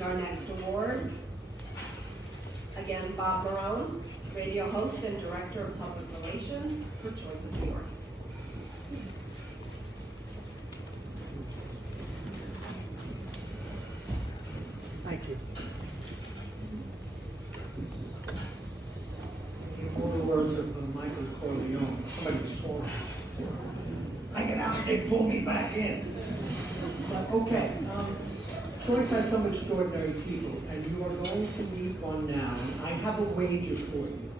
present our next award. Again, Bob Marone, radio host and director of public relations for Choice of New York. Thank you. In all the words of Michael Corleone, somebody saw me. I get out and they pull me back in. But okay, Choice has some extraordinary people, and you are going to meet one now. And I have a wager for you.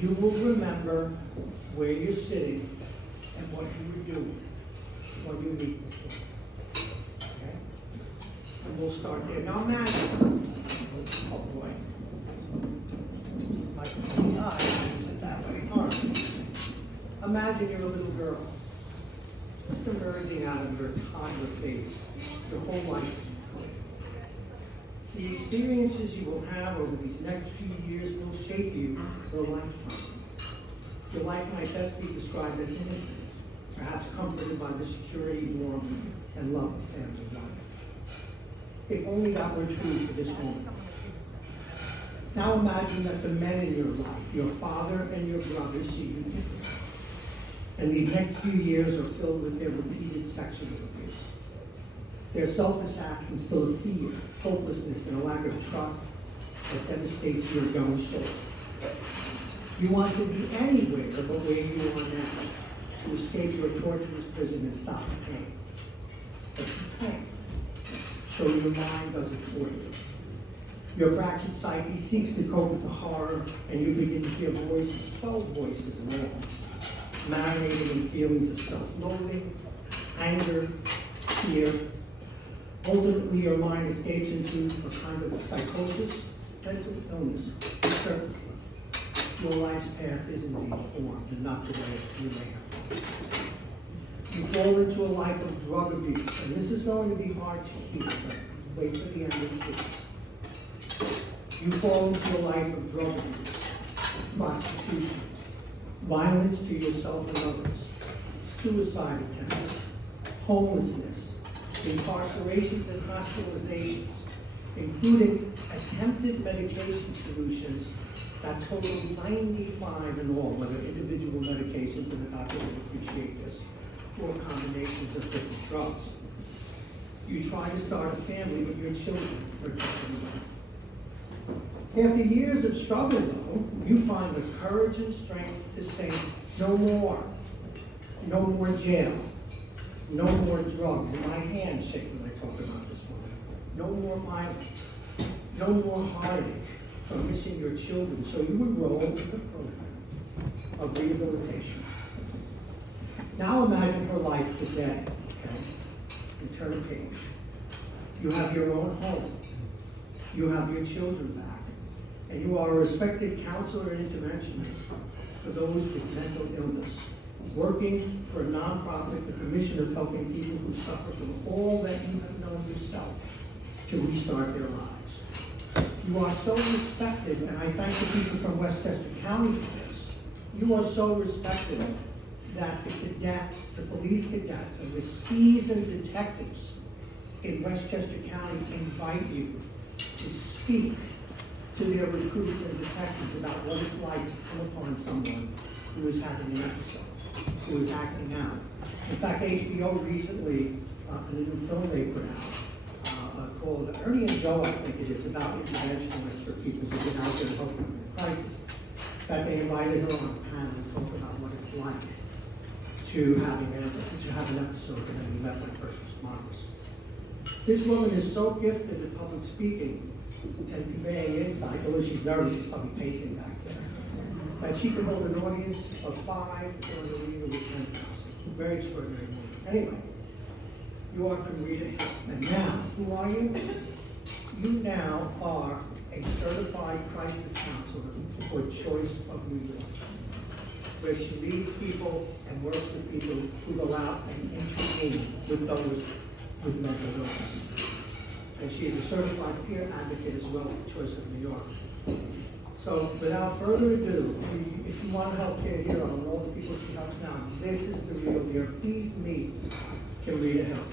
You will remember where you're sitting and what you were doing when you meet this one. Okay? And we'll start there. Now imagine, oh boy, this microphone, I use it that way. All right. Imagine you're a little girl, just emerging out of your toddler phase. Your whole life is before you. The experiences you will have over these next few years will shape you for a lifetime. Your life might best be described as innocent, perhaps comforted by the security, warmth, and love of family life. If only that were true for this moment. Now imagine that the men in your life, your father and your brother, see you differently. And these next few years are filled with their repeated sexual abuse. Their selfish acts instill a fear, hopelessness, and a lack of trust that devastates your young soul. You want to be anywhere but where you are now, to escape your torturous prison and stop the pain. But you can't. So your mind does it for you. Your fractured psyche seeks to cope with the horror, and you begin to hear voices, 12 voices in all, marinating in feelings of self-loathing, anger, fear. Ultimately, your mind escapes into a kind of psychosis, mental illness. Certainly, your life's path is indeed formed, and not the way you may have. You fall into a life of drug abuse, and this is going to be hard to keep, but wait for the end of this. You fall into a life of drug abuse, prostitution, violence to yourself and others, suicide attempts, homelessness, incarcerations and hospitalizations, including attempted medication solutions that total 95 in all, whether individual medications, and the doctor will appreciate this, or combinations of different drugs. You try to start a family, but your children are taken away. After years of struggle, though, you find the courage and strength to say, no more. No more jail. No more drugs. And my hands shake when I talk about this one. No more violence. No more heartache from missing your children. So you enroll in the program of rehabilitation. Now imagine her life today, okay? And turn a page. You have your own home. You have your children back. And you are a respected counselor and interventionist for those with mental illness, working for a nonprofit with the mission of helping people who suffer from all that you have known yourself to restart their lives. You are so respected, and I thank the people from Westchester County for this. You are so respected that the cadets, the police cadets, and the seasoned detectives in Westchester County invite you to speak to their recruits and detectives about what it's like to come upon someone who is having an episode, who is acting out. In fact, HBO recently, in a new film they put out, called Ernie and Joe, I think it is, about interventionists for people who get out there and help them in crisis, that they invited her on a panel and talk about what it's like to have an episode and then be met by first responders. This woman is so gifted at public speaking and conveying insight, although she's nervous, she's probably pacing back there, that she can hold an audience of 5 or an arena with 10,000. Very extraordinary woman. Anyway, you are Rita Hill. And now, who are you? You now are a certified crisis counselor for Choice of New York, where she leads people and works with people who go out and intervene with those with mental illness. And she is a certified peer advocate as well for Choice of New York. So without further ado, if you want a healthcare hero and all the people she helps now, this is the real deal. Please meet Rita Hill.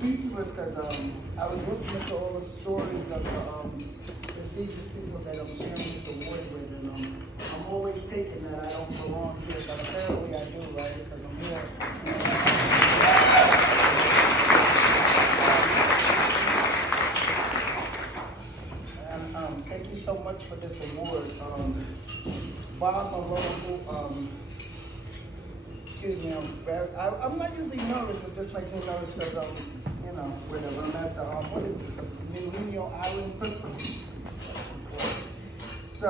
speechless because I was listening to all the stories of the prestigious people that I'm sharing this award with, and I'm always thinking that I don't belong here, but apparently I do, right? Because I'm here. And thank you so much for this award. Bob Mulino, excuse me, I'm not usually nervous, but this makes me nervous because you know, whatever. I'm at the, what is this, Mulino Island? So,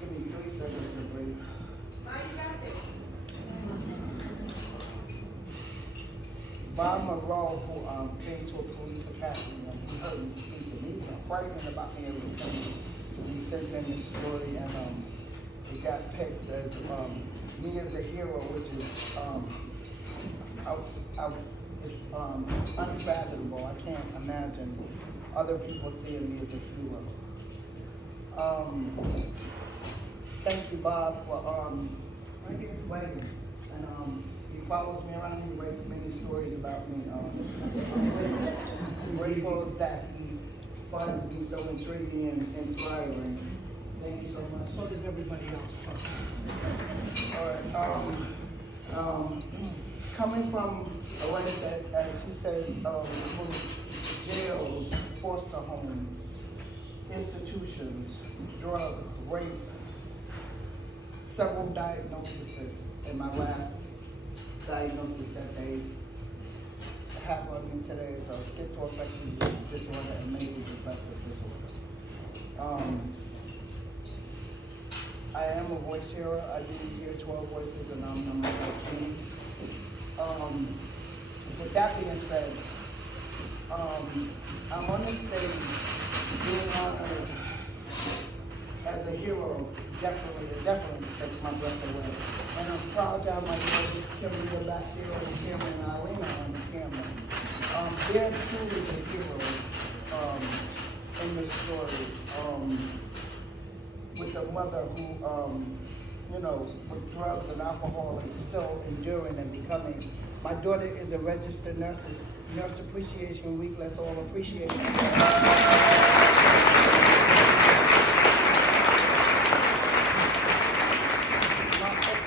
give me 3 seconds to breathe. Bob Mulino, who came to a police academy, he heard me speaking. He was frightened about me every time. He sent in his story, and it got picked as me as a hero, which is it's unfathomable. I can't imagine other people seeing me as a hero. Thank you, Bob, for writing. And he follows me around. He writes many stories about me. I'm grateful that he finds me so intriguing and inspiring. Thank you so much. So does everybody else. All right. Coming from a life that, as he said, jails, foster homes, institutions, drugs, rape, several diagnoses, and my last diagnosis that they have on me today is a schizoaffective disorder and major depressive disorder. I am a voice hearer. I do hear 12 voices, and I'm number 14. With that being said, I'm on the stage being honored as a hero. Definitely takes my breath away. And I'm proud to have my daughters, Kimberly back here, and Cameron and Alina on the camera. They're truly the heroes in this story. With a mother who, you know, with drugs and alcohol and still enduring and becoming. My daughter is a registered nurse. Nurse Appreciation Week. Let's all appreciate her.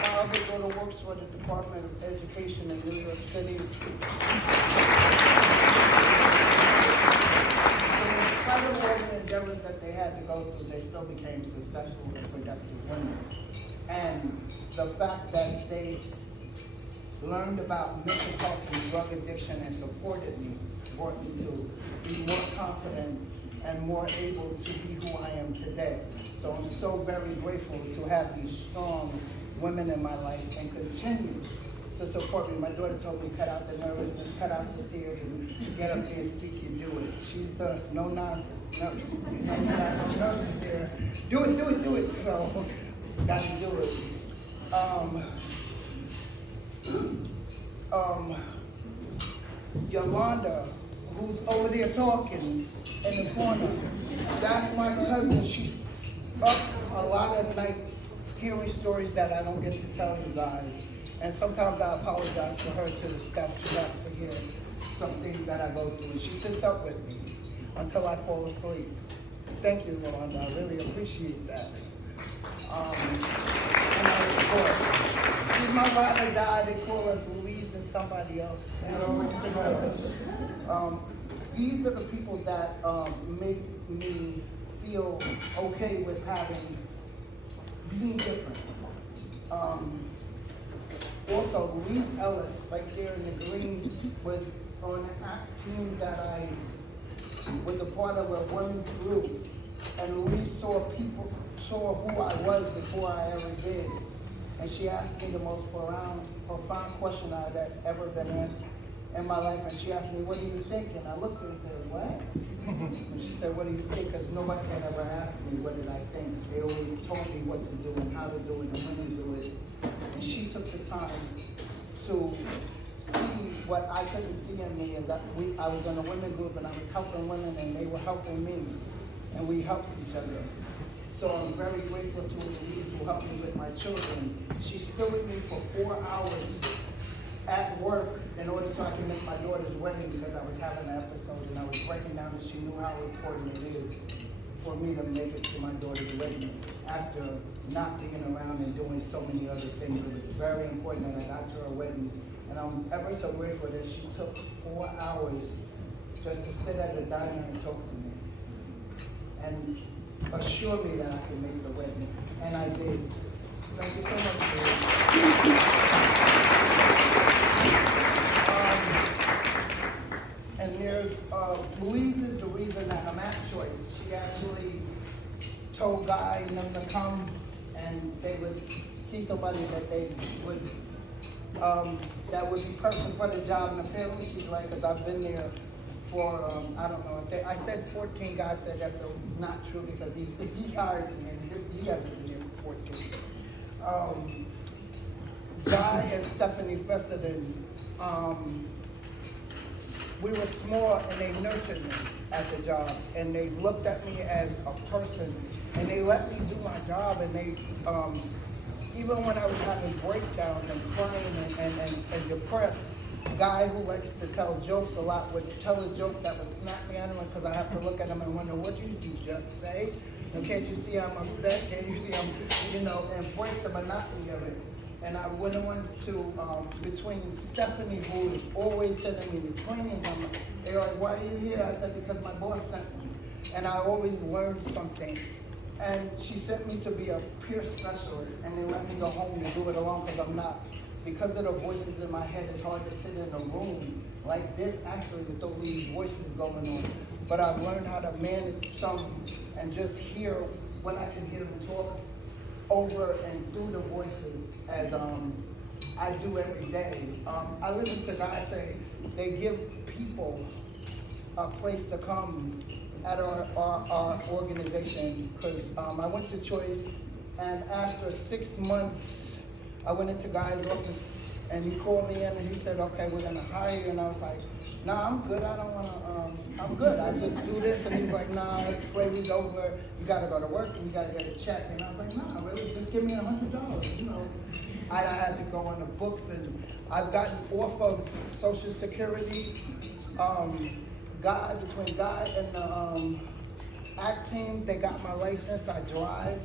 My other daughter works for the Department of Education in New York City. In spite of all the endeavors that they had to go through, they still became successful and productive women. And the fact that they learned about mental health and drug addiction and supported me brought me to be more confident and more able to be who I am today. So I'm so very grateful to have these strong women in my life and continue to support me. My daughter told me, cut out the nervousness, cut out the tears, and get up there and speak, you do it. She's the no-nonsense nurse. You got no nurses there. Do it. So, got to do it. Yolanda, who's over there talking in the corner, that's my cousin. She's up a lot of nights hearing stories that I don't get to tell you guys. And sometimes I apologize for her to the staff. She has to hear some things that I go through. She sits up with me until I fall asleep. Thank you, Yolanda. I really appreciate that. She's my ride or die. They call us Louise and somebody else. We're always together. These are the people that make me feel okay with being different. Also, Louise Ellis, right there in the green, was on the act team that I was a part of a women's group. And Louise saw who I was before I ever did. And she asked me the most profound question I had ever been asked in my life. And she asked me, what do you think? And I looked at her and said, what? And she said, what do you think? Because nobody had ever asked me, what did I think? They always told me what to do and how to do it and when to do it. And she took the time to see what I couldn't see in me. Is that I was in a women group and I was helping women and they were helping me. And we helped each other. So I'm very grateful to Louise who helped me with my children. She stood with me for 4 hours at work in order so I can make my daughter's wedding because I was having an episode and I was breaking down and she knew how important it is for me to make it to my daughter's wedding after not being around and doing so many other things. It was very important that I got to her wedding. And I'm ever so grateful that she took 4 hours just to sit at the diner and talk to me and assure me that I could make the wedding. And I did. Thank you so much, and there's, Louise is the reason that I'm at Choice. She actually told Guy and them to come and they would see somebody that they would, that would be perfect for the job. And apparently she's right, because I've been there for, I don't know, I said 14, Guy said that's not true because he hired me and he hasn't been there for 14. Guy and Stephanie Fessenden, we were small and they nurtured me at the job and they looked at me as a person and they let me do my job and they, even when I was having breakdowns and crying and depressed, Guy who likes to tell jokes a lot would tell a joke that would snap me out of it because I have to look at him and wonder, what did you just say? And can't you see I'm upset? Can't you see I'm, and break the monotony of it? And I went on to, between Stephanie, who is always sending me to trainings, they were like, why are you here? I said, because my boss sent me. And I always learned something. And she sent me to be a peer specialist, and they let me go home and do it alone because I'm not. Because of the voices in my head, it's hard to sit in a room like this, actually, with all these voices going on. But I've learned how to manage some and just hear when I can hear them talk over and through the voices as I do every day. I listen to guys say they give people a place to come at our organization because I went to Choice and after 6 months I went into Guy's office and he called me in and he said, okay, we're gonna hire you. And I was like, nah, I'm good, I don't wanna, I'm good, I just do this. And he was like, nah, slavery's over, you gotta go to work and you gotta get a check. And I was like, nah, really, just give me $100, I had to go on the books and I've gotten off of Social Security. Between Guy and the ACT team, they got my license, I drive.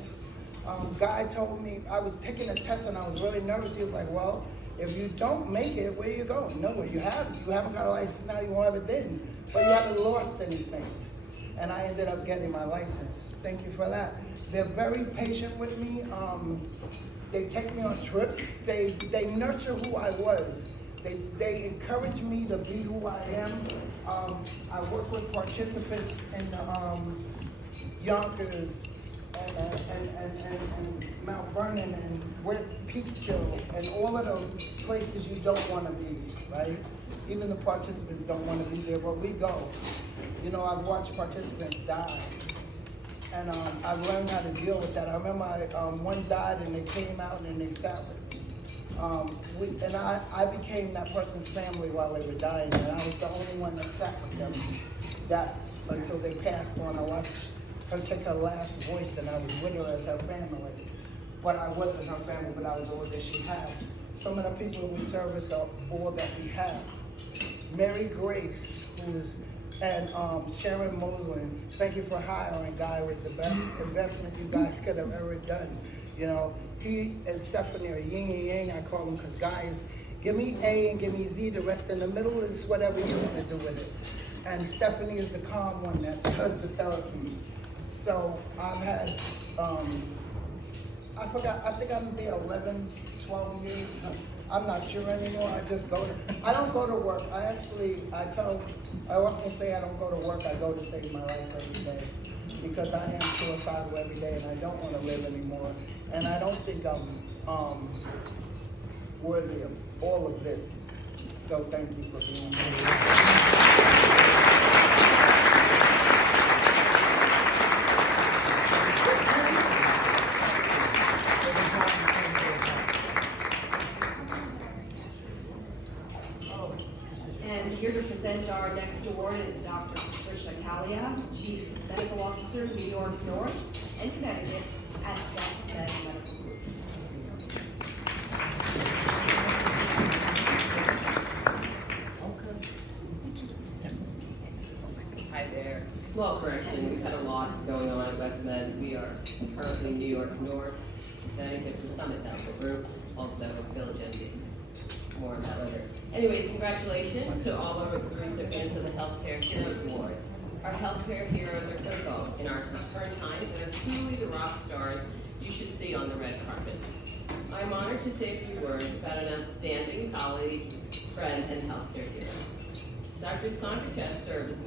Guy told me, I was taking a test and I was really nervous. He was like, well, if you don't make it, where are you going? Nowhere. You haven't got a license now, you won't have it then. But you haven't lost anything. And I ended up getting my license. Thank you for that. They're very patient with me. They take me on trips. They nurture who I was. They encourage me to be who I am. I work with participants in the Yonkers and Mount Vernon and Peekskill and all of those places you don't want to be, right? Even the participants don't want to be there, but we go. I've watched participants die. And I've learned how to deal with that. I remember one died and they came out and they sat with me. I became that person's family while they were dying, and I was the only one that sat with them until they passed on. I watched her take her last voice and I was with her as her family. But I wasn't her family, but I was all that she had. Some of the people we service are all that we have. Mary Grace, and Sharon Moslin, thank you for hiring Guy. With the best investment you guys could have ever done. He and Stephanie are yin and yang, I call them, because Guy is, give me A and give me Z, the rest in the middle is whatever you want to do with it. And Stephanie is the calm one that does the therapy. So I've had, I think I'm there 11, 12 years. I'm not sure anymore. I don't go to work. I often say I don't go to work. I go to save my life every day because I am suicidal every day and I don't want to live anymore. And I don't think I'm worthy of all of this. So thank you for being here. And here to present our next award is Dr. Patricia Kalia, Chief Medical Officer, New York North and Connecticut at Westchester Medical Group. there. Small correction, we've had a lot going on at West Med. We are currently New York North, Connecticut for Summit Medical Group, also Village MD. More on that later. Anyway, congratulations to all of the recipients of the Healthcare Heroes Award. Our healthcare heroes are critical in our current times and are truly the rock stars you should see on the red carpet. I am honored to say a few words about an outstanding colleague, friend, and healthcare hero. Dr. Sandra Kesh served as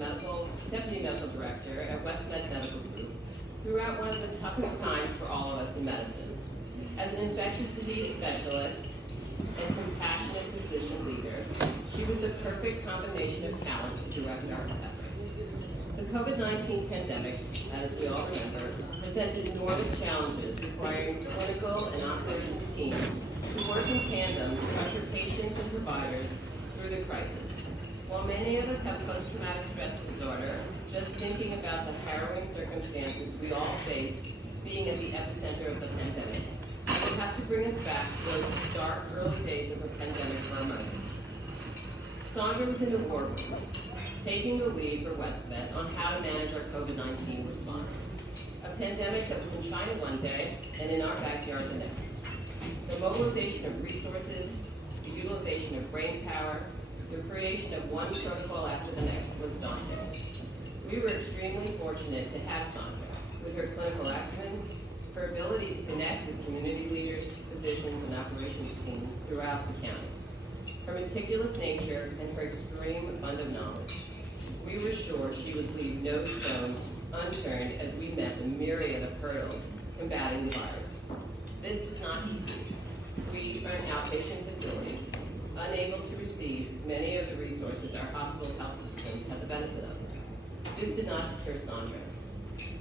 Deputy Medical Director at West Med Medical Group throughout one of the toughest times for all of us in medicine. As an infectious disease specialist and compassionate physician leader, she was the perfect combination of talent to direct our efforts. The COVID-19 pandemic, as we all remember, presented enormous challenges requiring clinical and operations teams to work in tandem to usher patients and providers through the crisis. While many of us have post-traumatic stress disorder, just thinking about the harrowing circumstances we all faced being at the epicenter of the pandemic, I would have to bring us back to those dark early days of the pandemic for a moment. Sandra was in the war room, taking the lead for WestMed on how to manage our COVID-19 response. A pandemic that was in China one day and in our backyard the next. The mobilization of resources, the utilization of brain power, the creation of one protocol after the next was daunting. We were extremely fortunate to have Sandra, with her clinical acumen, her ability to connect with community leaders, physicians, and operations teams throughout the county, her meticulous nature, and her extreme fund of knowledge. We were sure she would leave no stone unturned as we met the myriad of hurdles combating the virus. This was not easy. We are an outpatient facility, unable to receive many of the resources our hospital health systems have the benefit of. This did not deter Sandra,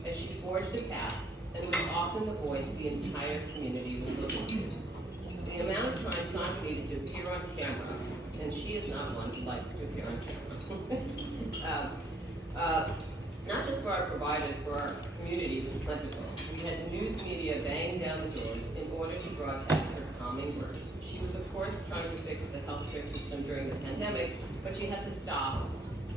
as she forged a path and was often the voice the entire community was looking to. The amount of time Sandra needed to appear on camera, and she is not one who likes to appear on camera, not just for our providers, for our community was plentiful. We had news media banging down the doors in order to broadcast her calming words. She was, of course, trying to fix the healthcare system during the pandemic, but she had to stop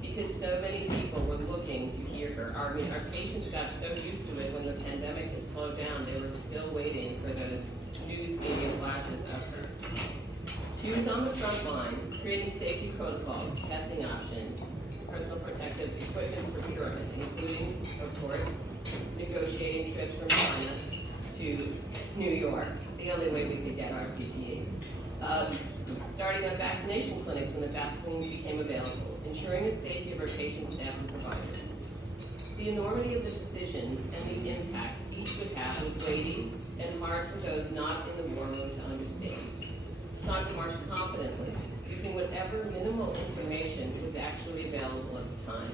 because so many people were looking to hear her. Our patients got so used to it when the pandemic had slowed down, they were still waiting for those news media flashes of her. She was on the front line, creating safety protocols, testing options, personal protective equipment procurement, including, of course, negotiating trips from China to New York, the only way we could get our PPE. Starting up vaccination clinics when the vaccines became available, ensuring the safety of our patients, staff, and providers. The enormity of the decisions and the impact each would have was weighty and hard for those not in the war room to understand. Sandra marched confidently, using whatever minimal information was actually available at the time,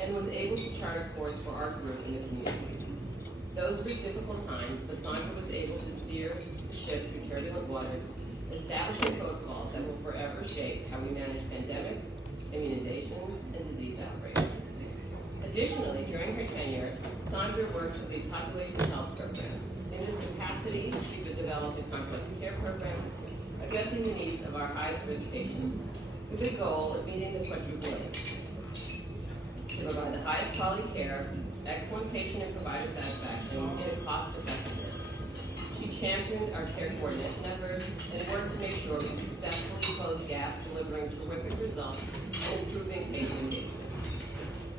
and was able to chart a course for our group in the community. Those were difficult times, but Sandra was able to steer the ship through turbulent waters, establishing protocols that will forever shape how we manage pandemics, immunizations, and disease outbreaks. Additionally, during her tenure, Sandra worked to lead population health programs. In this capacity, she would develop a complex care program, addressing the needs of our highest risk patients, with the goal of meeting the quadruple aim: to provide the highest quality care, excellent patient and provider satisfaction in a cost-effective manner. She championed our care coordination efforts and worked to make sure we successfully closed gaps, delivering terrific results and improving patient engagement.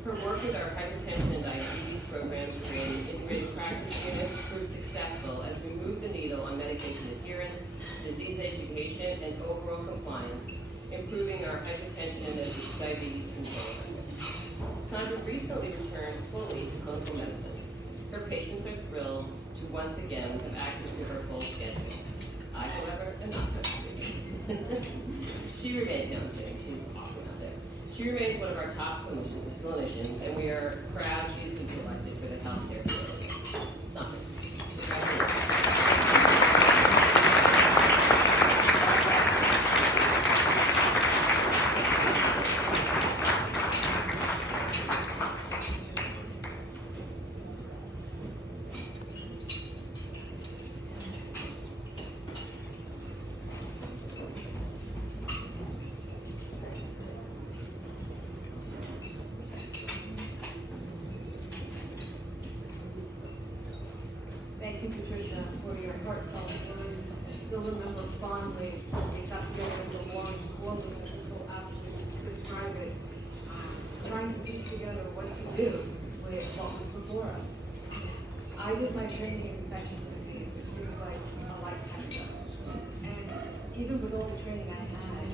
Her work with our hypertension and diabetes programs, creating integrated practice units, proved successful as we moved the needle on medication adherence, disease education, and overall compliance, improving our hypertension and diabetes control rates. Sandra recently returned fully to clinical medicine. Her patients are thrilled to once again have access to her full schedule. I, however, am not such a She remains, no, I'm kidding, she's awesome out there. She remains one of our top clinicians, and we are proud she's been selected for the healthcare field. Sandra, congratulations. Thank you, Patricia, for your heartfelt words. I still remember fondly when we sat together in the long quote, and this will absolutely describe it, trying to piece together what to do with what was before us. I did my training in infectious disease, which seems like a lifetime ago. And even with all the training I had,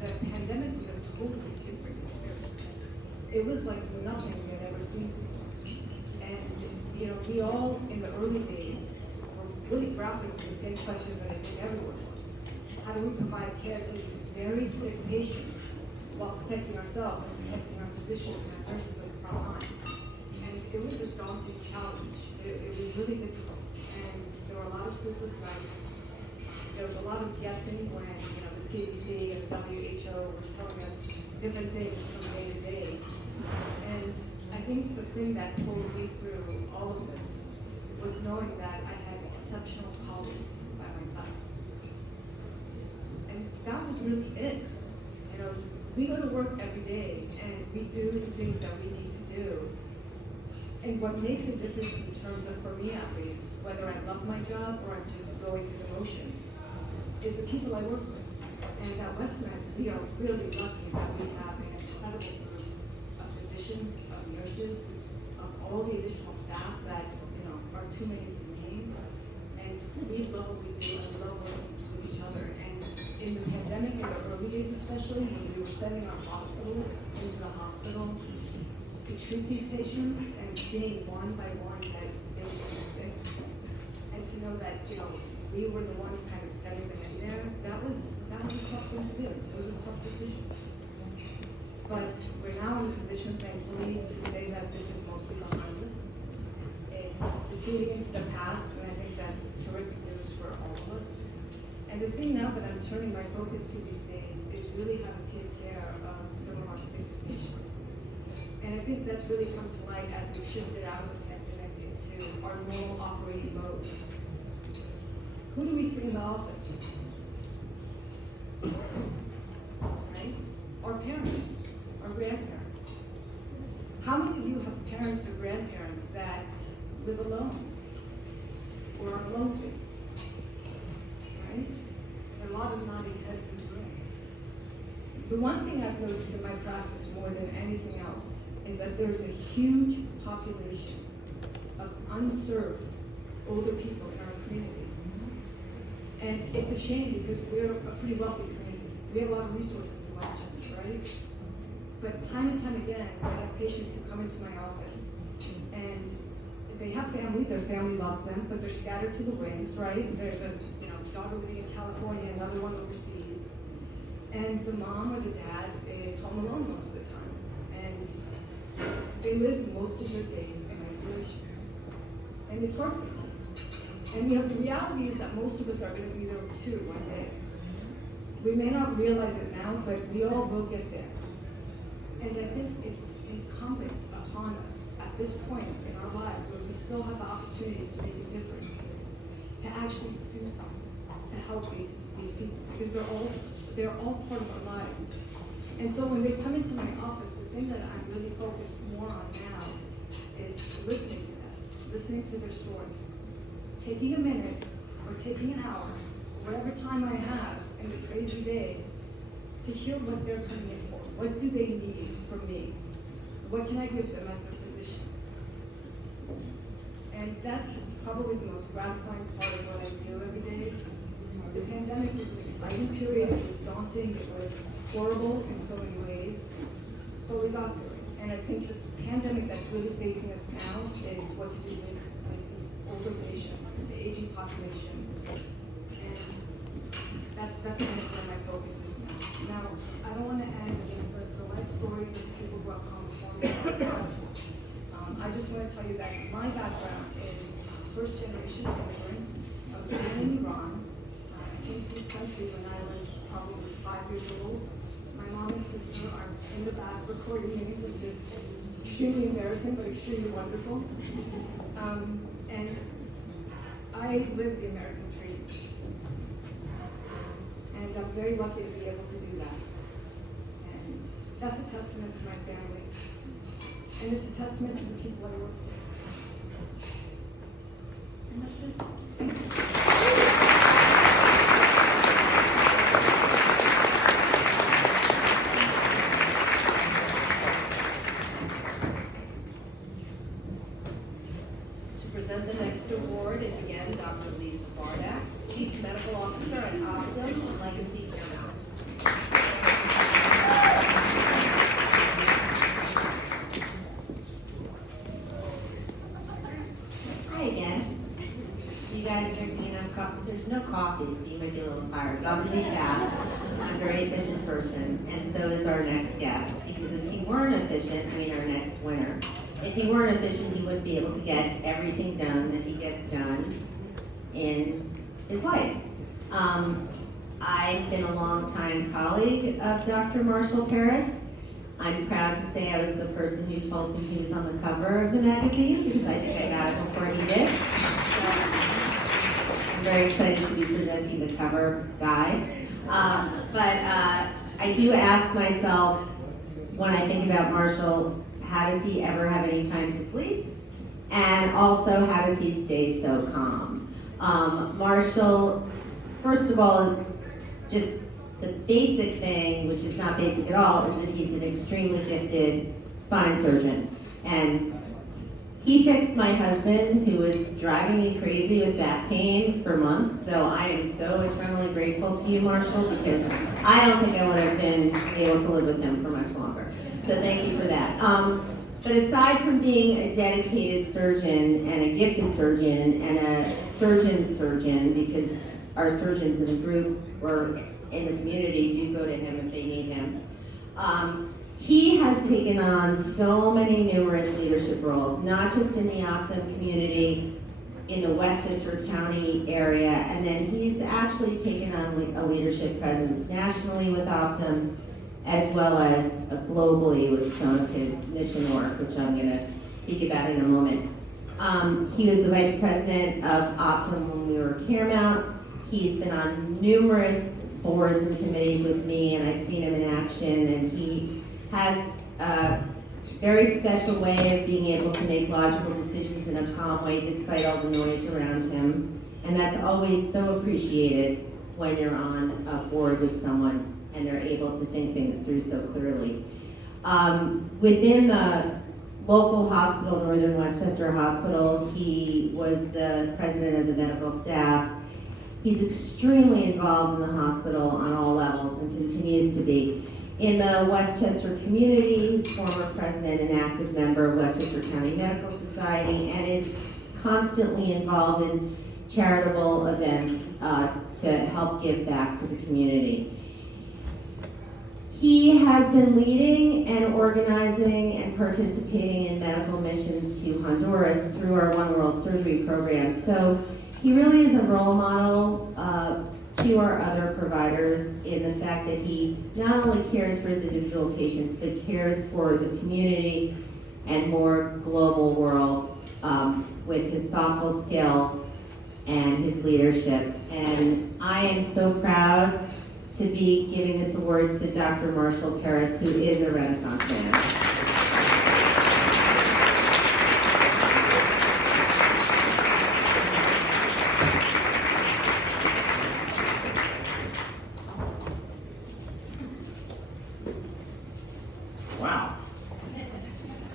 the pandemic was a totally different experience. It was like nothing we had ever seen before. And, you know, we all, in the early days, were really grappling with the same questions that I think everyone was. How do we provide care to these very sick patients while protecting ourselves and protecting our physicians and our nurses on the front line? And it was a daunting challenge. It was really difficult. And there were a lot of sleepless nights. There was a lot of guessing when, you know, the CDC and the WHO were telling us different things from day to day. And I think the thing that pulled me through all of this was knowing that I had exceptional colleagues by my side. And that was really it. You know, we go to work every day and we do the things that we need to do. And what makes a difference in terms of, for me at least, whether I love my job or I'm just going through the motions, is the people I work with. And at Westchester, we are really lucky that we have an incredible group of physicians, of nurses, of all the additional staff that, you know, are too many to name. And we love what we do and we love working with each other. And in the pandemic, in the early days especially, when we were sending our hospitals into the hospital to treat these patients and seeing one by one that they were getting sick, and to know that, you know, we were the ones kind of setting them in there, that was a tough thing to do. It was a tough decision. But we're now in a position, thankfully, to say that this is mostly behind us. It's receding into the past, and I think that's terrific news for all of us. And the thing now that I'm turning my focus to these days is really how to take care of some of our sickest patients. And I think that's really come to light as we've shifted out of the pandemic into our normal operating mode. Who do we see in the office? Right? Our parents, our grandparents. How many of you have parents or grandparents that live alone or are lonely? Right? There are a lot of nodding heads in the room. The one thing I've noticed in my practice more than anything else is that there's a huge population of unserved older people in our community. And it's a shame because we're a pretty wealthy community. We have a lot of resources in Westchester, right? But time and time again, I have patients who come into my office and they have family, their family loves them, but they're scattered to the winds, right? There's a daughter living in California, another one overseas. And the mom or the dad is home alone most of the time. And they live most of their days in isolation. And it's heartbreaking. And you know, the reality is that most of us are going to be there too one day. We may not realize it now, but we all will get there. And I think it's incumbent upon us at this point in our lives where we still have the opportunity to make a difference, to actually do something to help these people, because they're all part of our lives. And so when they come into my office, the thing that I'm really focused more on now is listening to them, listening to their stories. Taking a minute or taking an hour, whatever time I have in the crazy day, to hear what they're coming in for. What do they need from me? What can I give them as their physician? And that's probably the most gratifying part of what I do every day. The pandemic was an exciting period. It was daunting. It was horrible in so many ways, but we got through it. And I think the pandemic that's really facing us now is what to do with these older patients, the aging population, and that's kind of where my focus is now. Now, I don't want to end the life stories of people who have come before me. I just want to tell you that my background is first generation immigrant. I was born in Iran. I came to this country when I was probably 5 years old. My mom and sister are in the back recording me, which is extremely embarrassing, but extremely wonderful. And I live the American dream. And I'm very lucky to be able to do that. And that's a testament to my family. And it's a testament to the people I work with. And that's it. Thank you. To present the next award is again Dr. Lisa Bardak, Chief Medical Officer at Optum Legacy Paramount. Hi again. You guys drinking enough coffee? There's no coffee, so you might be a little tired, but I'm really fast. I'm a very efficient person, and so is our next guest. Because if he weren't efficient, our next winner, if he weren't efficient, he wouldn't be able to get everything done that he gets done in his life. I've been a longtime colleague of Dr. Marshall Paris. I'm proud to say I was the person who told him he was on the cover of the magazine because I think I got it before he did. So I'm very excited to be presenting the cover guy. But I do ask myself when I think about Marshall, how does he ever have any time to sleep? And also, how does he stay so calm? Marshall, first of all, just the basic thing, which is not basic at all, is that he's an extremely gifted spine surgeon. And he fixed my husband, who was driving me crazy with back pain for months. So I am so eternally grateful to you, Marshall, because I don't think I would have been able to live with him for much longer. So thank you for that. But aside from being a dedicated surgeon and a gifted surgeon and a surgeon's surgeon, because our surgeons in the group or in the community do go to him if they need him, he has taken on so many numerous leadership roles, not just in the Optum community, in the Westchester County area, and then he's actually taken on a leadership presence nationally with Optum, as well as globally with some of his mission work, which I'm going to speak about in a moment. He was the vice president of Optum when we were Paramount. He's been on numerous boards and committees with me, and I've seen him in action, and he has a very special way of being able to make logical decisions in a calm way despite all the noise around him. And that's always so appreciated when you're on a board with someone and they're able to think things through so clearly. Within the local hospital, Northern Westchester Hospital, he was the president of the medical staff. He's extremely involved in the hospital on all levels and continues to be. In the Westchester community, he's former president and active member of Westchester County Medical Society and is constantly involved in charitable events to help give back to the community. He has been leading and organizing and participating in medical missions to Honduras through our One World Surgery program. So he really is a role model to our other providers in the fact that he not only cares for his individual patients, but cares for the community and more global world with his thoughtful skill and his leadership. And I am so proud to be giving this award to Dr. Marshall Paris, who is a Renaissance man. Wow.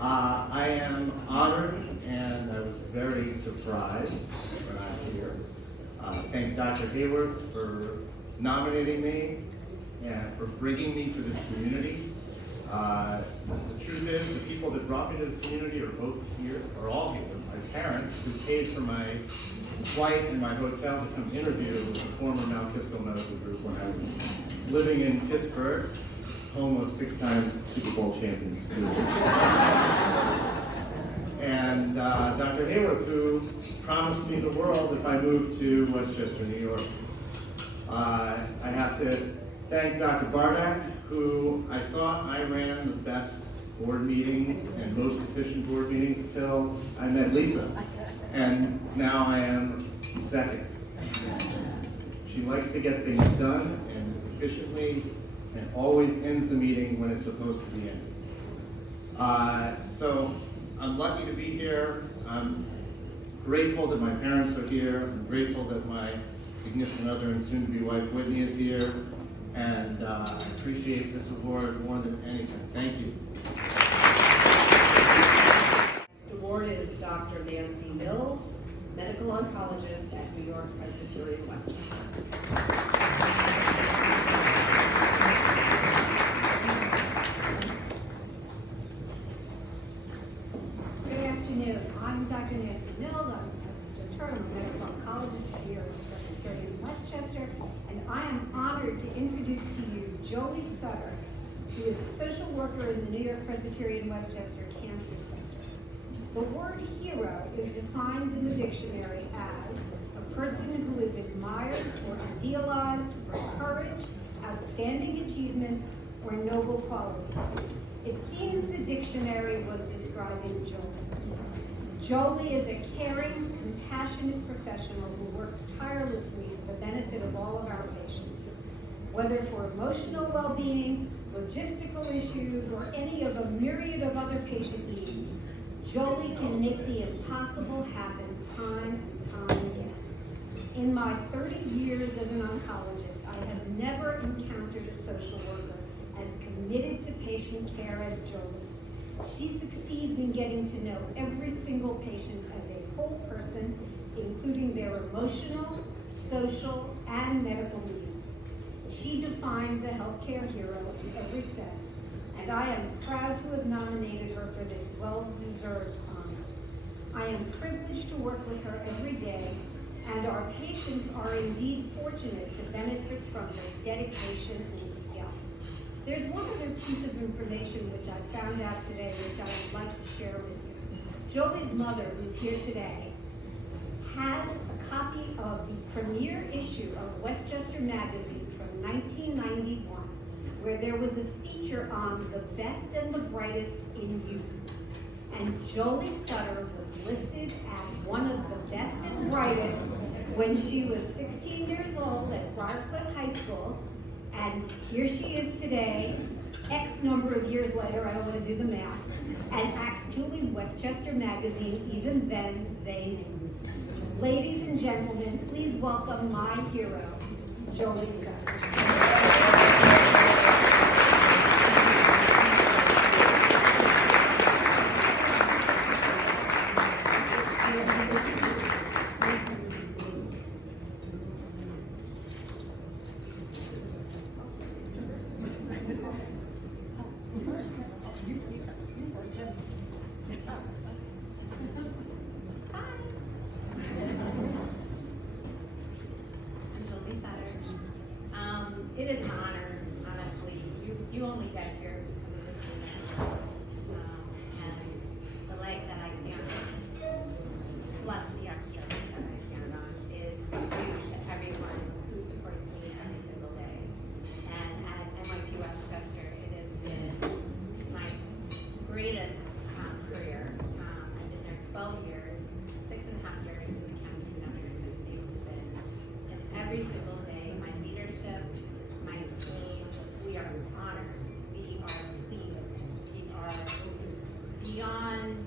I am honored and I was very surprised when I was here. Thank Dr. Hayward for nominating me and for bringing me to this community. The truth is, the people that brought me to this community are both here, are all here. My parents, who paid for my flight and my hotel to come interview with the former Mount Kisco Medical Group when I was living in Pittsburgh, home of 6-time Super Bowl champions. And Dr. Hayward, who promised me the world if I moved to Westchester, New York. I have to thank Dr. Bardak, who I thought I ran the best board meetings and most efficient board meetings till I met Lisa. And now I am second. She likes to get things done and efficiently and always ends the meeting when it's supposed to be ended. So I'm lucky to be here. I'm grateful that my parents are here. I'm grateful that my significant other and soon-to-be wife Whitney is here. And I appreciate this award more than anything. Thank you. Next award is Dr. Nancy Mills, medical oncologist at New York Presbyterian Westchester. Good afternoon. I'm Dr. Nancy Mills. I'm a medical oncologist here at Presbyterian Westchester, and I am honored to introduce to you Jolie Sutter, who is a social worker in the New York Presbyterian Westchester Cancer Center. The word hero is defined in the dictionary as a person who is admired or idealized for courage, outstanding achievements, or noble qualities. It seems the dictionary was describing Jolie. Jolie is a caring, compassionate professional who works tirelessly for the benefit of all of our patients. Whether for emotional well-being, logistical issues, or any of a myriad of other patient needs, Jolie can make the impossible happen time and time again. In my 30 years as an oncologist, I have never encountered a social worker as committed to patient care as Jolie. She succeeds in getting to know every single patient as a whole person, including their emotional, social, and medical needs. She defines a healthcare hero in every sense, and I am proud to have nominated her for this well-deserved honor. I am privileged to work with her every day, and our patients are indeed fortunate to benefit from her dedication and skill. There's one other piece of information which I found out today which I would like to share with you. Jolie's mother, who's here today, has a copy of the premiere issue of Westchester Magazine from 1991, where there was a feature on the best and the brightest in youth. And Jolie Sutter was listed as one of the best and brightest when she was 16 years old at Briarcliff High School. And here she is today, X number of years later, I don't want to do the math, and actually Westchester Magazine, even then, they knew. Ladies and gentlemen, please welcome my hero, Jolie Sutter. It is an honor, honestly. You only get here because of the and the leg that I stand on, plus the extra leg that I stand on, is due to everyone who supports me every single day. And at NYU Westchester, it has been my greatest career. I've been there 12 years, 6.5 years with cancer center since they opened. And every single day, my leadership, my team, we are honored, we are pleased, we are beyond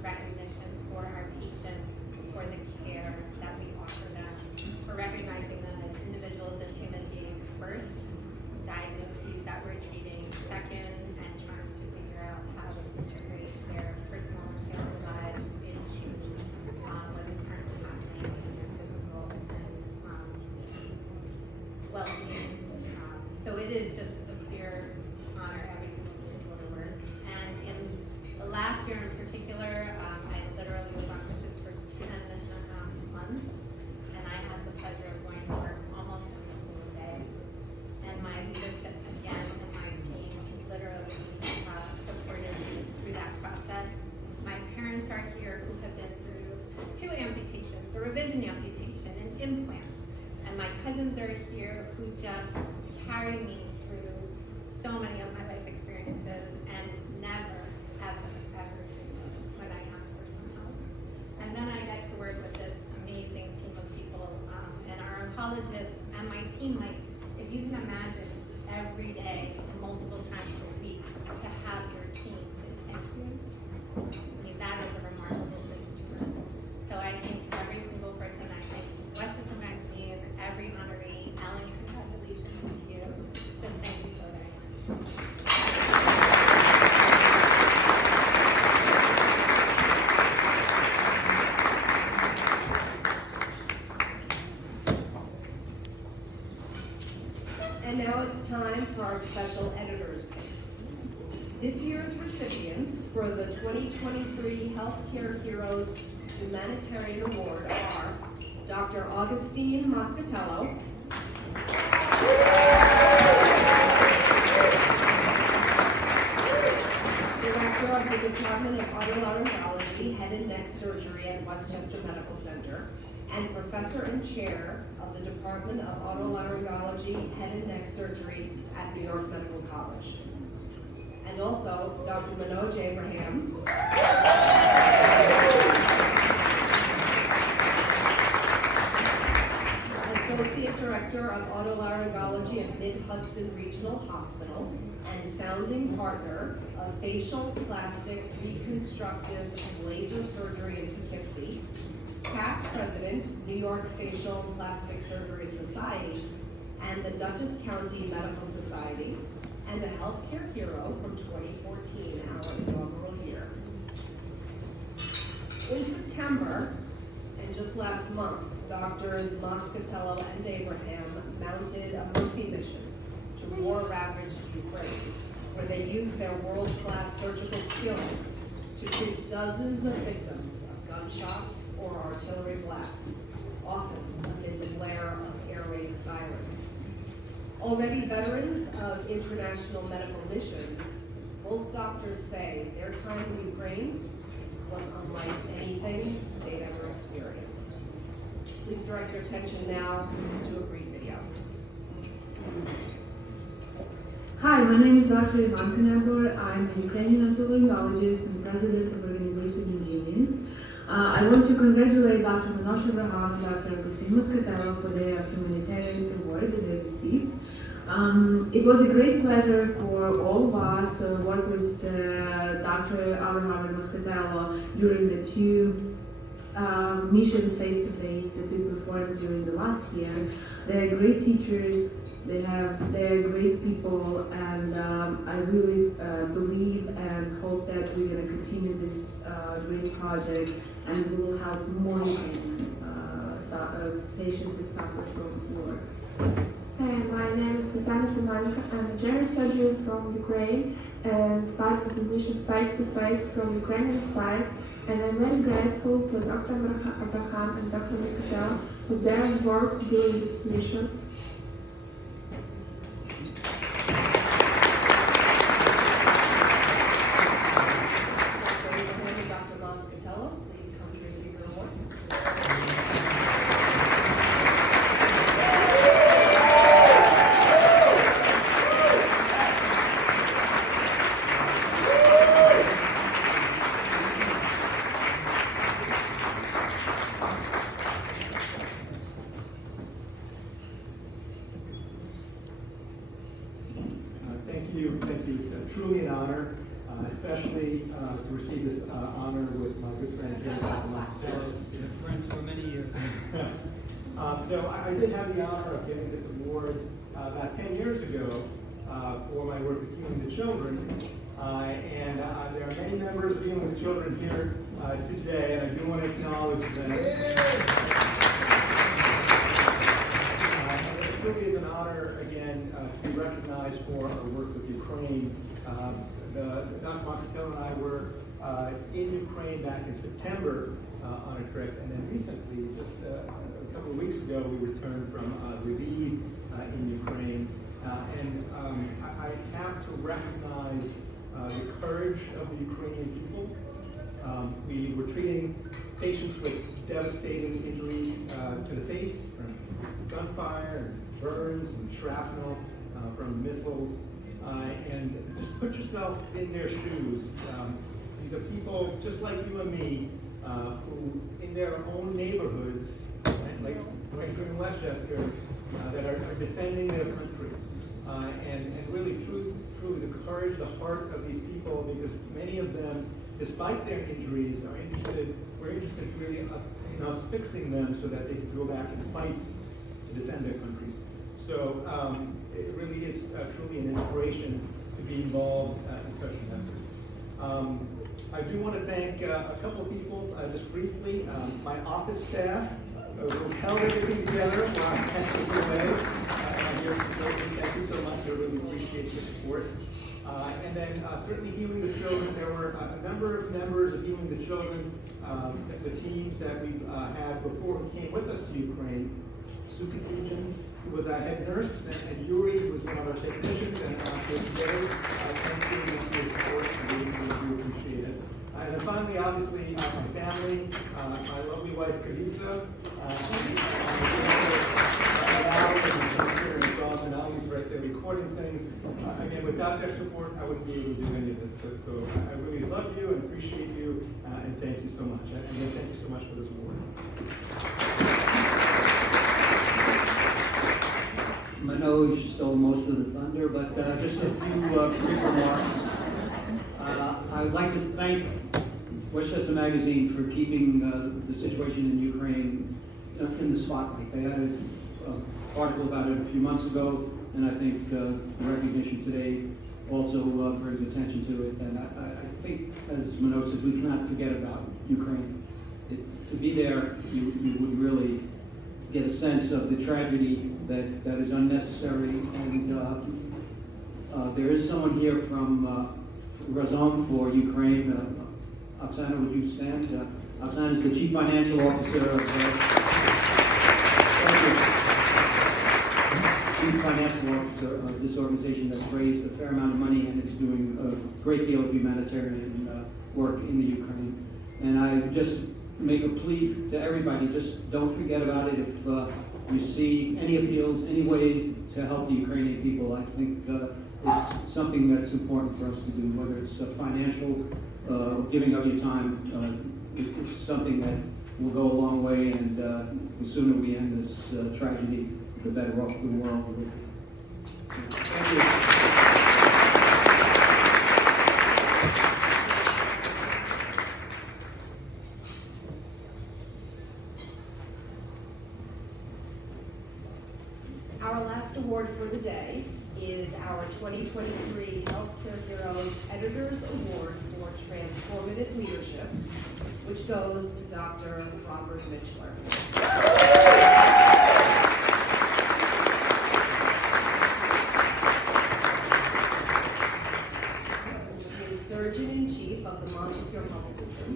recognition for our patients, for the care that we offer them, for recognizing them as individuals and human beings first, diagnoses that we're treating second, and trying to figure out how to integrate their personal and family lives into what is currently happening in their physical and well-being. So it is just a clear honor every single day to go to work. And in the last year in particular, I literally was on crutches for 10.5 months, and I had the pleasure of going to work almost every single day. And my leadership again and my team literally supported me through that process. My parents are here who have been through 2 amputations, a revision amputation, and implants. And my cousins are here who just carry me through so many of my life experiences and never, ever say no when I ask for some help. And then I get to work with this amazing team of people, and our oncologists and my team, like, if you can imagine every day, multiple times a week, to have your team say thank you, I mean, that is a remarkable place to work. So I think for the 2023 Healthcare Heroes Humanitarian Award are Dr. Augustine Moscatello, Director of the Department of Otolaryngology, Head and Neck Surgery at Westchester Medical Center, and Professor and Chair of the Department of Otolaryngology, Head and Neck Surgery at New York Medical College. And also Dr. Manoj Abraham, Associate Director of Otolaryngology at Mid-Hudson Regional Hospital and founding partner of Facial Plastic Reconstructive and Laser Surgery in Poughkeepsie, past president, New York Facial Plastic Surgery Society and the Dutchess County Medical Society, and a healthcare hero from 2014, our inaugural year. In September, and just last month, Doctors Moscatello and Abraham mounted a mercy mission to war-ravaged Ukraine, where they used their world-class surgical skills to treat dozens of victims of gunshots or artillery blasts, often amid the blare of air raid sirens. Already veterans of international medical missions, both doctors say their time in Ukraine was unlike anything they'd ever experienced. Please direct your attention now to a brief video. Hi, my name is Dr. Ivan Kanabor. I'm a Ukrainian otolaryngologist and president of organization Ingenious. I want to congratulate Dr. Manoj Abraham and Dr. Augustine Moscatello for their humanitarian award that they received. It was a great pleasure for all of us to work with Dr. Abraham and Moscatello during the two missions face-to-face that we performed during the last year. They're great teachers, they're great people, and I really believe and hope that we're going to continue this great project and we will help more patients that suffer from war. My name is Natana Tomanka. I'm a general surgeon from Ukraine and part of the mission face-to-face from Ukrainian side. And I'm very grateful to Dr. Abraham and Dr. Moscatello for their work during this mission. Dr. Abraham and Dr. Moscatello, please come to receive your awards. Thank you. It's truly an honor, especially to receive this honor with my good friend here, Dr. Moscatello. Been friends for many years. So I did have the honor of getting this award about 10 years ago for my work with Healing the Children. And there are many members of Healing the Children here today, and I do want to acknowledge them. It really is an honor, again, to be recognized for our work with Ukraine. Dr. Moscatello and I were in Ukraine back in September on a trip, and then recently, just a couple of weeks ago, we returned from Lviv in Ukraine. And I have to recognize the courage of the Ukrainian people. We were treating patients with devastating injuries to the face from gunfire, and burns, and shrapnel from missiles. And just put yourself in their shoes. These are people just like you and me who, in their own neighborhoods, like here in Westchester, that are defending their country. And really, truly, the courage, the heart of these people, because many of them, despite their injuries, we're interested really in us fixing them so that they can go back and fight to defend their countries. So it really is truly an inspiration to be involved in such an effort. I do want to thank a couple of people, just briefly, my office staff, who held everything together while I was away. Thank you so much. I really appreciate your support. And then certainly Healing the Children. There were a interviewing the children, the teams that we had before he came with us to Ukraine. Sukadijin, who was our head nurse, and Yuri, who was one of our technicians, and today, thank you for your support, and we do appreciate it. And then finally, obviously, my family, my lovely wife, Kavitha, and Ali's right there recording things. Again, without their support, I wouldn't be able to do any of this. So I really love you and appreciate you, and thank you so much. And again, thank you so much for this award. Manoj stole most of the thunder, but just a few brief remarks. I would like to thank Westchester Magazine for keeping the situation in Ukraine in the spotlight. They had an article about it a few months ago, and I think the recognition today also brings attention to it. And I think, as Manoj said, we cannot forget about Ukraine. To be there, you would really get a sense of the tragedy that is unnecessary. And there is someone here from Razom for Ukraine. Oksana, would you stand? Oksana is the Chief Financial Officer of Chief Financial Officer of this organization that's raised a fair amount of money and is doing a great deal of humanitarian work in the Ukraine. And I just make a plea to everybody, just don't forget about it. If you see any appeals, any ways to help the Ukrainian people, I think it's something that's important for us to do, whether it's financial, giving of your time. It's something that will go a long way, and the sooner we end this tragedy, the better off the world will be. Thank you. Our last award for the day is our 2023 Healthcare Heroes Editors Award for Transformative Leadership, which goes to Dr. Robert Mitchler. He is Surgeon-in-Chief of the Montefiore Health System,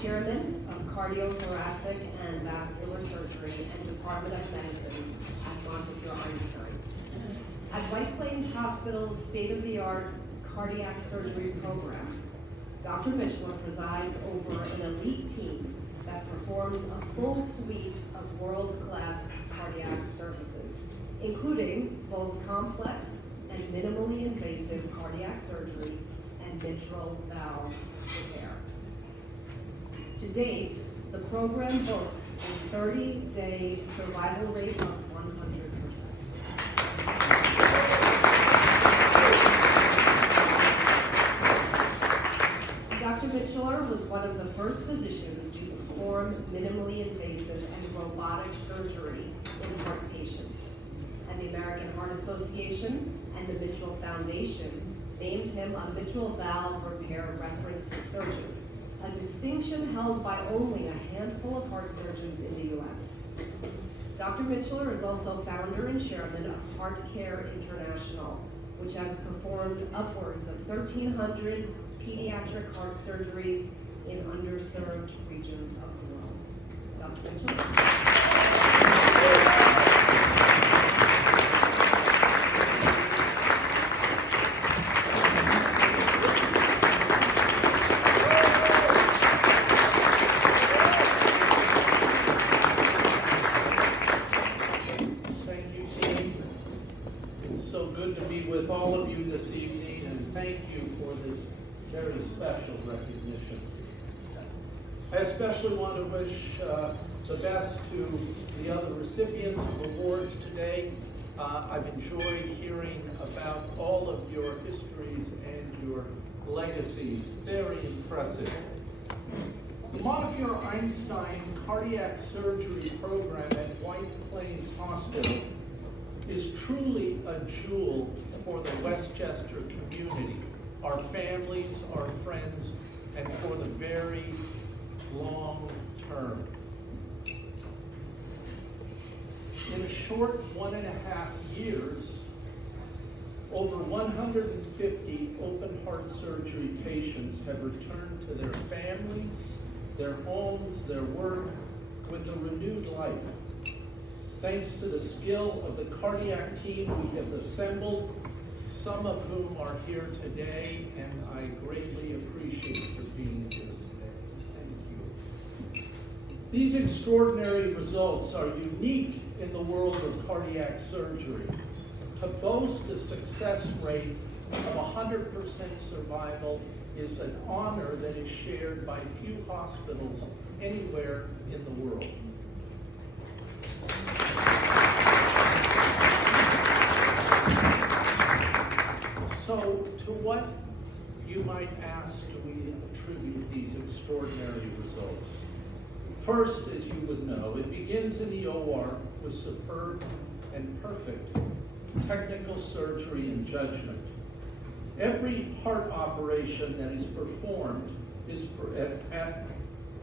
Chairman of Cardiothoracic and Vascular Surgery and Department of Medicine at Montefiore Einstein. At White Plains Hospital's state-of-the-art cardiac surgery program, Dr. Mitchler presides over an elite team that performs a full suite of world-class cardiac services, including both complex and minimally invasive cardiac surgery and mitral valve repair. To date, the program boasts a 30-day survival rate of 100%. Dr. Mitchler was one of the first physicians to perform minimally invasive and robotic surgery in heart patients, and the American Heart Association and the Mitchell Foundation named him a mitral valve repair reference surgeon, a distinction held by only a handful of heart surgeons in the U.S. Dr. Mitchler is also founder and chairman of HeartCare International, which has performed upwards of 1,300 pediatric heart surgeries in underserved regions of the world. Dr. Mitchell. With all of you this evening, and thank you for this very special recognition. I especially want to wish the best to the other recipients of awards today. I've enjoyed hearing about all of your histories and your legacies. Very impressive. The Montefiore Einstein Cardiac Surgery Program at White Plains Hospital is truly a jewel for the Westchester community, our families, our friends, and for the very long term. In a short 1.5 years, over 150 open heart surgery patients have returned to their families, their homes, their work with a renewed life. Thanks to the skill of the cardiac team we have assembled, some of whom are here today, and I greatly appreciate your being here today. Thank you. These extraordinary results are unique in the world of cardiac surgery. To boast a success rate of 100% survival is an honor that is shared by few hospitals anywhere in the world. So, to what, you might ask, do we attribute these extraordinary results? First, as you would know, it begins in the OR with superb and perfect technical surgery and judgment. Every heart operation that is performed at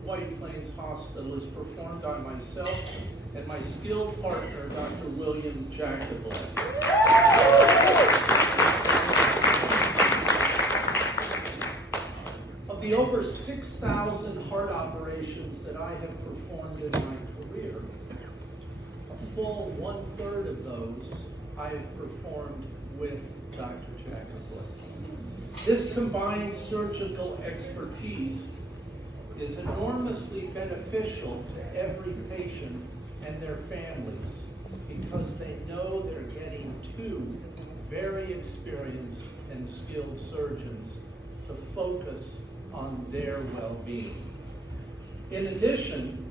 White Plains Hospital is performed by myself and my skilled partner, Dr. William Jacoblet. Of the over 6,000 heart operations that I have performed in my career, a full 1/3 of those I have performed with Dr. Jacoblet. This combined surgical expertise is enormously beneficial to every patient and their families because they know they're getting two very experienced and skilled surgeons to focus on their well-being. In addition,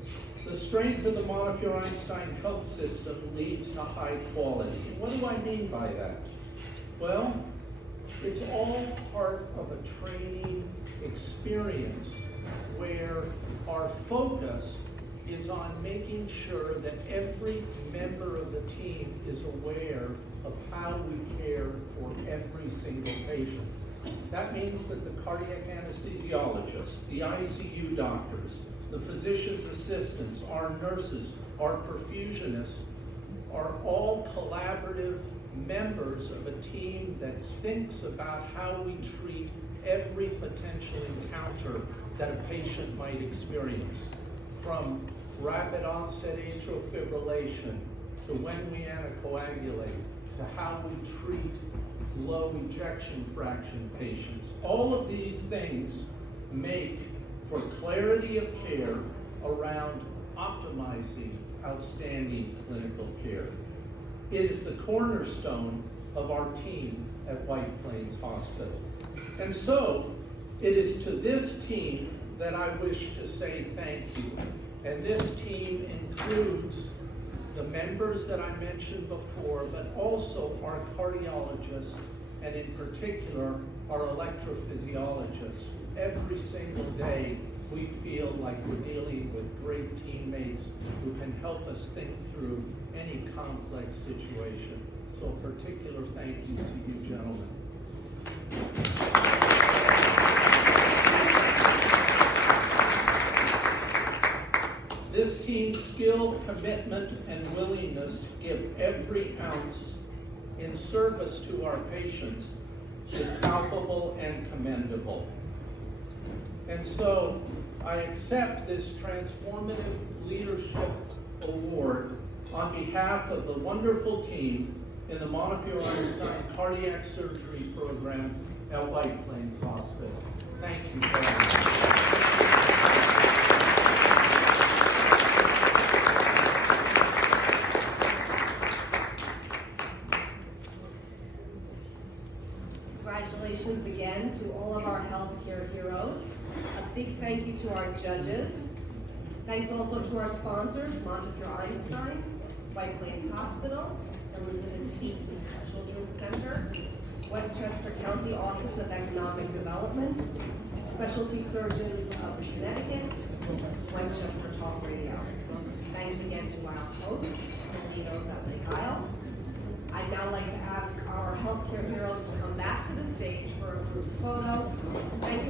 the strength of the Montefiore Einstein health system leads to high quality. What do I mean by that? Well, it's all part of a training experience where our focus is on making sure that every member of the team is aware of how we care for every single patient. That means that the cardiac anesthesiologists, the ICU doctors, the physician's assistants, our nurses, our perfusionists are all collaborative members of a team that thinks about how we treat every potential encounter that a patient might experience, from rapid onset atrial fibrillation to when we anticoagulate to how we treat low ejection fraction patients. All of these things make for clarity of care around optimizing outstanding clinical care. It is the cornerstone of our team at White Plains Hospital. And so, it is to this team that I wish to say thank you. And this team includes the members that I mentioned before, but also our cardiologists, and in particular, our electrophysiologists. Every single day, we feel like we're dealing with great teammates who can help us think through any complex situation. So a particular thank you to you, gentlemen. This team's skill, commitment, and willingness to give every ounce in service to our patients is palpable and commendable. And so I accept this transformative leadership award on behalf of the wonderful team in the Montefiore Einstein Cardiac Surgery Program at White Plains Hospital. Thank you very much. Congratulations again to all of our healthcare heroes. A big thank you to our judges. Thanks also to our sponsors, Montefiore Einstein, White Plains Hospital, Elizabeth C. Children's Center, Westchester County Office of Economic Development, Specialty Surgeons of Connecticut, Westchester Talk Radio. Thanks again to our host, Mulino at Lake Isle. I'd now like to ask our healthcare heroes to come back to the stage for a group photo. Thank you.